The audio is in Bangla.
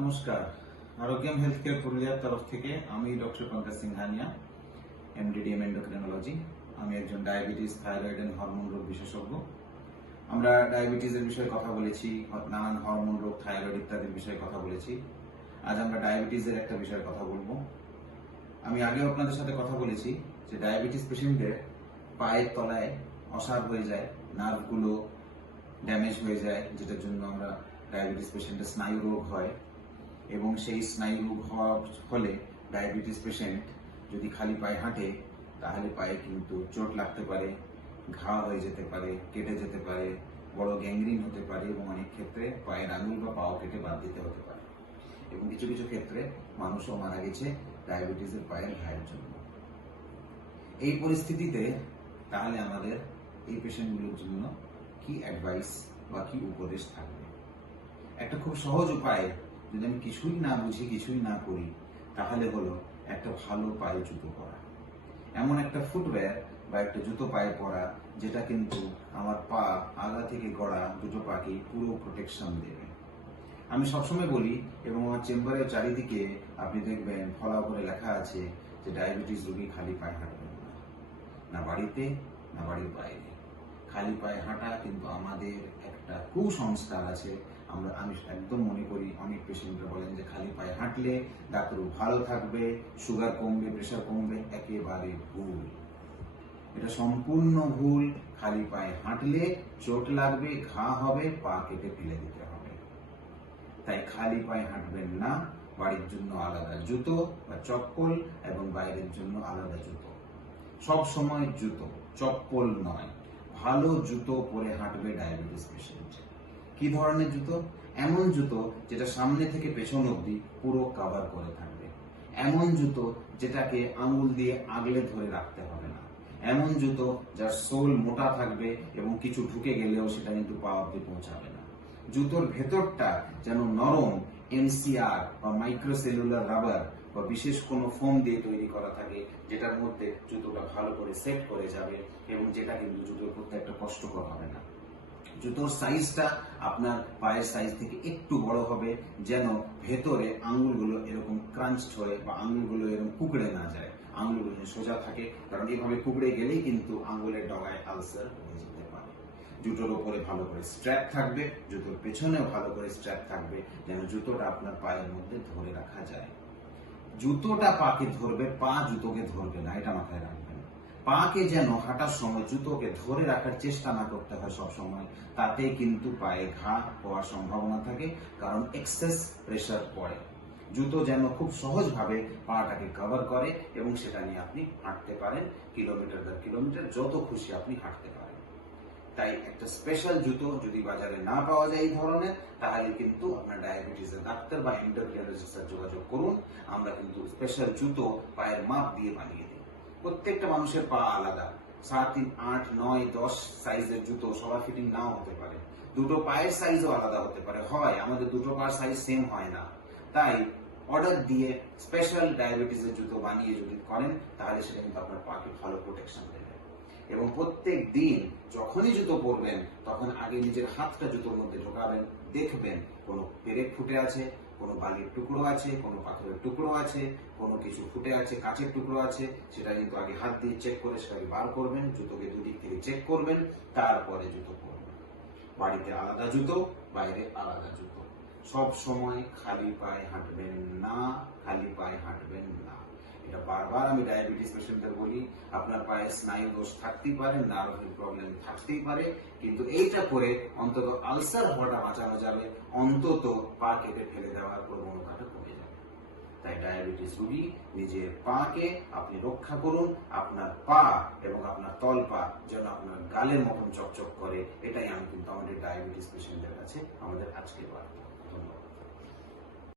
নমস্কার। আরোগ্যম হেলথ কেয়ার পুরুলিয়ার তরফ থেকে আমি doctor Pankaj Singhania, MDDM endocrinology. আমি একজন ডায়াবেটিস, থাইরয়েড এন্ড হরমোন রোগ বিশেষজ্ঞ। আমরা ডায়াবেটিসের বিষয়ে কথা বলেছি, নানান হরমোন রোগ, থাইরয়েড ইত্যাদির বিষয়ে কথা বলেছি। আজ আমরা ডায়াবেটিসের একটা বিষয়ে কথা বলবো। আমি আগেও আপনাদের সাথে কথা বলেছি যে ডায়াবেটিস পেশেন্টদের পায়ের তলায় অসাড় হয়ে যায়, নার্ভগুলো ড্যামেজ হয়ে যায়, যেটার জন্য আমরা ডায়াবেটিস পেশেন্টের স্নায়ু রোগ হয়। এবং সেই স্নায়ু রোগ হওয়ার ফলে ডায়াবেটিস পেশেন্ট যদি খালি পায়ে হাঁটে তাহলে পায়ে কিন্তু চোট লাগতে পারে, ঘা হয়ে যেতে পারে, কেটে যেতে পারে, বড় গ্যাংগ্রিন হতে পারে এবং অনেক ক্ষেত্রে পায়ের আঙুল বা পাও কেটে বাদ দিতে হতে পারে। এবং কিছু কিছু ক্ষেত্রে মানুষও মারা গেছে ডায়াবেটিসের পায়ের ঘায়ের জন্য। এই পরিস্থিতিতে তাহলে আমাদের এই পেশেন্টগুলোর জন্য কি অ্যাডভাইস বা কি উপদেশ থাকবে? একটা খুব সহজ উপায়, যদি আমি কিছুই না বুঝি, কিছুই না করি, তাহলে হলো একটা ভালো পায়ে জুতো পরা। এমন একটা ফুটওয়্যার বা একটা জুতো পায়ে পরা যেটা কিন্তু আমার পা আগা থেকে গড়া দুটো পাকেই পুরো প্রোটেকশন দেবে। আমি সবসময় বলি, এবং আমার চেম্বারের চারিদিকে আপনি দেখবেন ফলা করে লেখা আছে যে ডায়াবেটিস রোগী খালি পায়ে হাঁটবেন না, না বাড়িতে না বাড়ির বাইরে। খালি পায়ে হাঁটা কিন্তু আমাদের একটা কুসংস্কার আছে। আমি একদম মনে করি অনেক পেশেন্টরা বলেন যে খালি পায়ে হাঁটলে ডাক্তার ভালো থাকবে, সুগার কমবে, প্রেশার কমবে। একেবারে ভুল, এটা সম্পূর্ণ ভুল। খালি পায়ে হাঁটলে চোট লাগবে, ঘা হবে, পা কেটে ফেলে দিতে হবে। তাই খালি পায়ে হাঁটবেন না। বাড়ির জন্য আলাদা জুতো বা চপ্পল এবং বাইরের জন্য আলাদা জুতো। সব সময় জুতো, চপ্পল নয়। ভালো জুতো পরে হাঁটবে ডায়াবেটিস পেশেন্ট। কি ধরনের জুতো? এমন জুতো যেটা সামনে থেকে পেছন অবধি পুরো কভার করে থাকবে। এমন জুতো যেটাকে আঙুল দিয়ে আগলে ধরে রাখতে হবে না। এমন জুতো যার সোল মোটা থাকবে এবং কিছু ঢুকে গেলেও সেটা কিন্তু পা অবধি পৌঁছাবে না। জুতোর ভেতরটা যেন নরম, এনসিআর বা মাইক্রোসেলুলার রাবার বা বিশেষ কোনো ফোম দিয়ে তৈরি করা থাকে, যেটার মধ্যে জুতোটা ভালো করে সেট করে যাবে এবং যেটা কিন্তু জুতোর করতে একটা কষ্টকর হবে না। জুতোর সাইজটা আপনার পায়ের সাইজ থেকে একটু বড় হবে, যেন ভেতরে আঙুলগুলো এরকম ক্রাঞ্চড হয়ে বা আঙুলগুলো এরকম কুকড়ে না যায়, আঙুলগুলো সোজা থাকে। কারণ এইভাবে কুকড়ে গেলেই কিন্তু আঙুলের ডগায় আলসার হয়ে যেতে পারে। জুতোর ওপরে ভালো করে স্ট্র্যাপ থাকবে, জুতোর পেছনেও ভালো করে স্ট্র্যাপ থাকবে, যেন জুতোটা আপনার পায়ের মধ্যে ধরে রাখা যায়। জুতোটা পাকে ধরবে, পা জুতোকে ধরবে না, এটা মাথায় রাখবেন। পাকে যেন হাঁটার সময় জুতোকে ধরে রাখার চেষ্টা না করতে হয় সব সময়, তাতেই কিন্তু পায়ে ঘা হওয়ার সম্ভাবনা থাকে, কারণ এক্সেস প্রেসার পড়ে। জুতো যেন খুব সহজভাবে পাটাকে কভার করে এবং সেটা নিয়ে আপনি হাঁটতে পারেন, কিলোমিটার দর কিলোমিটার যত খুশি আপনি হাঁটতে পারেন। তাই একটা স্পেশাল জুতো যদি বাজারে না পাওয়া যায় এই ধরনের, তাহলে কিন্তু আপনার ডায়াবেটিসের ডাক্তার বা এন্ডোক্রিনোলজিস্টের যোগাযোগ করুন। আমরা কিন্তু স্পেশাল জুতো পায়ের মাপ দিয়ে বানিয়ে দিই। প্রত্যেকটা মানুষের পা আলাদা, 7, 3, 8, 9, 10 সাইজের জুতো সবার ফিটিং নাও হতে পারে। দুটো পায়ের সাইজও আলাদা হতে পারে, হয় আমাদের দুটো পায়ের সাইজ সেম হয় না। তাই অর্ডার দিয়ে স্পেশাল ডায়াবেটিসের জুতো বানিয়ে যদি করেন, তাহলে সেটা কিন্তু আপনার পাকে ভালো প্রোটেকশন দেবে। এবং প্রত্যেক দিন যখনই জুতো পরবেন, তখন আগে নিজের হাতটা জুতোর মধ্যে ঢোকাবেন, দেখবেন কোনো পেরেক ফুটে আছে, কোনো বালির টুকরো আছে, কোনো পাথরের টুকরো আছে, কোনো কিছু ফুটে আছে, কাঁচের টুকরো আছে, সেটা কিন্তু আগে হাত দিয়ে চেক করে সেটাকে বার করবেন। জুতোকে দুদিক থেকে চেক করবেন, তারপরে জুতো পরবেন। বাড়িতে আলাদা জুতো, বাইরে আলাদা জুতো। সব সময় খালি পায়ে হাঁটবেন না, খালি পায়ে হাঁটবেন না। এটা বারবার আমি ডায়াবেটিস পেশেন্টদের বলি। আপনার পায়ে স্নায়ু দোষ থাকতেই পারে, নার্ভের প্রবলেম থাকতেই পারে, কিন্তু এইটা করে অন্তত আলসার হওয়াটা বাঁচানো যাবে, অন্তত পা কেটে ফেলে দেওয়ার প্রবণতাটা কমে যাবে। তাই ডায়াবেটিস রোগী নিজের পাকে আপনি রক্ষা করুন। আপনার পা এবং আপনার তল পা যেন আপনার গালের মতন চকচক করে, এটাই আমি কিন্তু আমাদের ডায়াবেটিস পেশেন্টদের কাছে আমাদের আজকে বার্তা। ধন্যবাদ।